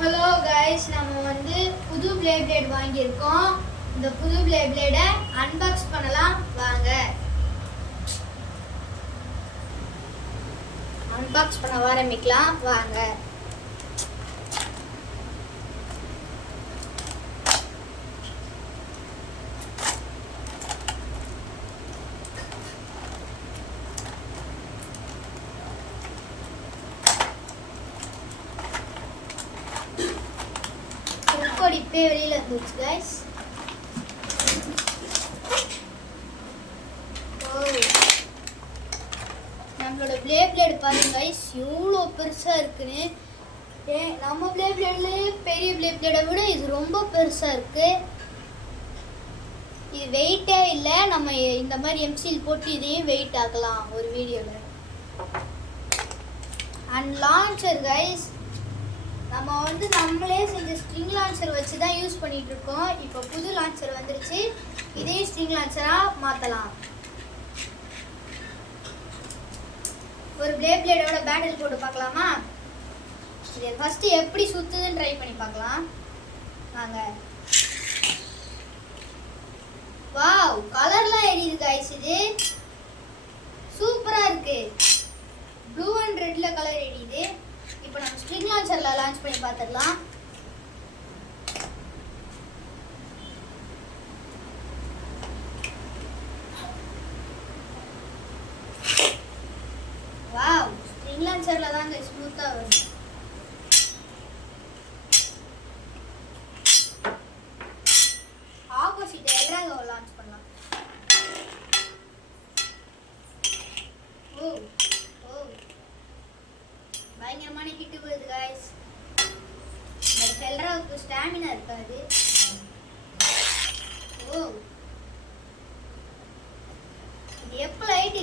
Hello guys, நம்ம புது play plate வாங்கியிருக்கோம். இந்த புது ப்ளே பிளேடை அன்பாக்ஸ் பண்ணலாம் வாங்க. அன்பாக்ஸ் பண்ண ஆரம்பிக்கலாம் வாங்க. இப்பே வெளியில இருந்துச்சு கைஸ். நம்மளோட ப்ளே பிளேட் பாருங்க கைஸ், எவ்வளோ பெருசா இருக்குன்னு. நம்ம ப்ளே பிளேட்லயே பெரிய ப்ளே பிளேடை விட இது ரொம்ப பெருசா இருக்கு. இது வெயிட்டே இல்லை. நம்ம இந்த மாதிரி எம்சில் போட்டு இதையும் வெயிட் ஆக்கலாம் ஒரு வீடியோவில். அண்ட் லான்ச்சர் கைஸ், நம்ம நம்மளே செஞ்ச ஸ்ட்ரிங் லான்ச்சர் வச்சு தான் யூஸ் பண்ணிட்டு இருக்கோம். இப்போ புது லான்ச்சர் வந்துருச்சு, இதே ஸ்ட்ரிங் லான்ச்சராக மாற்றலாம். ஒரு ப்ளே பிளேடோட பேட்டில் போட்டு பார்க்கலாமா? இது ஃபஸ்ட்டு எப்படி சுற்றுதுன்னு ட்ரை பண்ணி பார்க்கலாம் வாங்க. வாவ், கலர்லாம் எரியுது கைஸ். இது சூப்பராக இருக்கு. ப்ளூ அண்ட் ரெட்ல கலர் எரியுது. இப்போ நம்ம ஸ்ட்ரிங் லான்ச்சர்ல லான்ச் பண்ணி பார்த்துடலாம். வாவ், ஸ்ட்ரிங் லான்ச்சர்ல தாங்க ஸ்மூத்தா வரும். ஆப்போசிட் எட்ராகோ லான்ச் பண்ணலாம். ஓ பயங்கரமான ஹிட் போகுது கைஸ். இந்த எல்ராவுக்கு ஸ்டாமினா இருக்காது. ஓ, இது எப்போ லைட்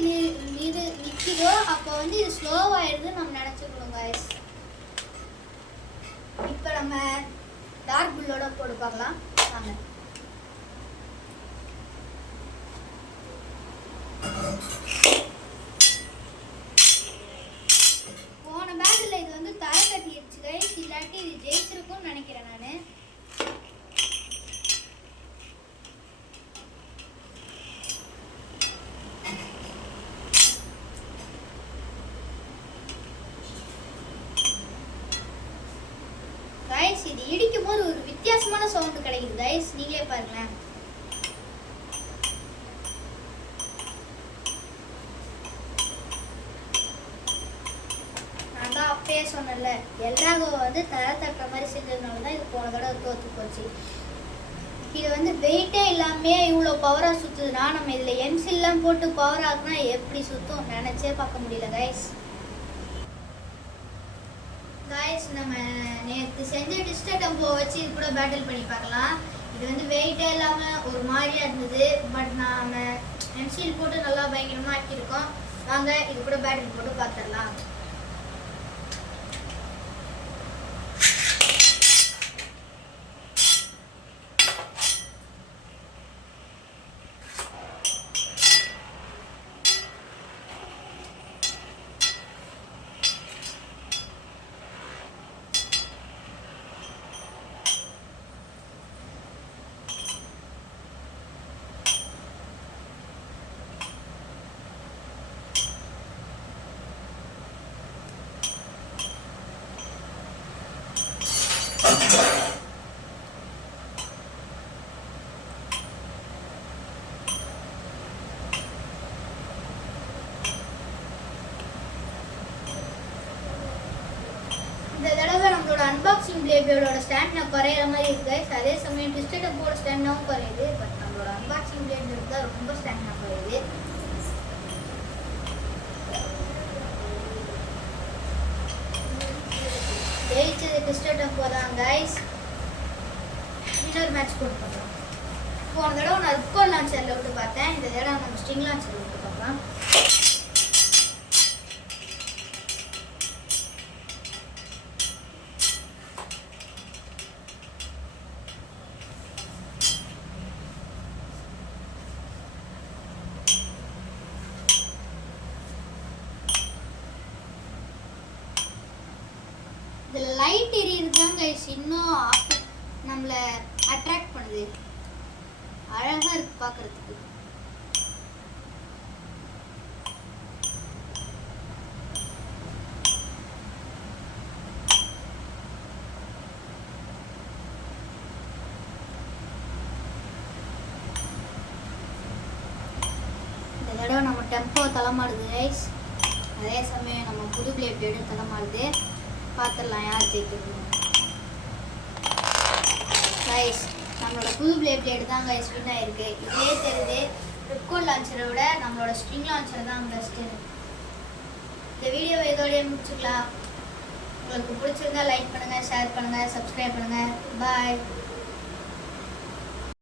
இது நிற்கிதோ அப்போ இது ஸ்லோவாகிடுதுன்னு நம்ம நினச்சிக்கணும் கைஸ். இப்போ நம்ம டார்க் புல்லோட போட்டு பார்க்கலாம் வாங்க. இல்லாட்டி இது ஜெயிச்சிருக்கும்னு நினைக்கிறேன் நான். கைஸ், இது இடிக்கும் போது ஒரு வித்தியாசமான சவுண்ட் கிடைக்குது கைஸ், நீங்களே பாருங்களேன். அப்பயே சொன்னல, எல்ராகோ தர தட்டுற மாதிரி செஞ்சதுனால தான் இது போன தடவை தோற்று போச்சு. இது வெயிட்டே இல்லாமே இவ்வளோ பவராக சுற்றுதுன்னா நம்ம இதில் எம்சில்லாம் போட்டு பவர் ஆகுனா எப்படி சுற்றும் நினச்சே பார்க்க முடியல கைஸ். கைஸ், நம்ம நேற்று செஞ்ச டிஸ்டர் டெம்போ வச்சு இது கூட பேட்டில் பண்ணி பார்க்கலாம். இது வெயிட்டே இல்லாமல் ஒரு மாதிரியாக இருந்தது. பட் நாம் எம்சில் போட்டு நல்லா பயங்கரமாக ஆக்கியிருக்கோம். வாங்க இது கூட பேட்டில் போட்டு பார்த்துடலாம். இந்த தடவை நம்மளோட அன்பாக்சிங் ப்ளே பிளேடோட ஸ்டாமினா குறையிற மாதிரி இருக்கு. அதே சமயம் டிஸ்டர் டெம்போட ஸ்டாமினாவும் குறையுது. பட் நம்மளோட அன்பாக்சிங் பிளேட் தான் ரொம்ப ஸ்டாமினா குறையுது. ஜெயிச்சது டிஸ்டர் டெம்போ தான் கைஸ். இன்னொரு மேட்ச் போட்டு பார்க்கலாம். போன தடவை நான் ரிப்கான் லான்ச்சரில் விட்டு பார்த்தேன். இந்த தடவை நம்ம ஸ்ட்ரிங் லான்ச்சரில் விட்டு பார்க்கலாம். இதில் லைட் எரியுதுதான் கைஸ் இன்னும் நம்மளை அட்ராக்ட் பண்ணுது. அழகாக இருக்கு பார்க்குறதுக்கு. இந்த தடவை நம்ம டெம்போ தலைமாடுது கைஸ். அதே சமயம் நம்ம புது பிளேட் எடுத்து தலைமாடுது. பார்த்துடலாம் யார் ஜெயிக்கிறது. கைஸ் நம்மளோட புது பிளேட் தான் கைஸ் வின் ஆயிருக்கு. இதே தெரியுது ரிப்கோட் லான்ச்சரை விட நம்மளோட ஸ்ட்ரிங் லான்ச்சர் தான் பெஸ்ட்டு. இந்த வீடியோவை இதோடய முடிச்சுக்கலாம். உங்களுக்கு பிடிச்சிருந்தா லைக் பண்ணுங்கள், ஷேர் பண்ணுங்கள், சப்ஸ்கிரைப் பண்ணுங்கள். பாய்.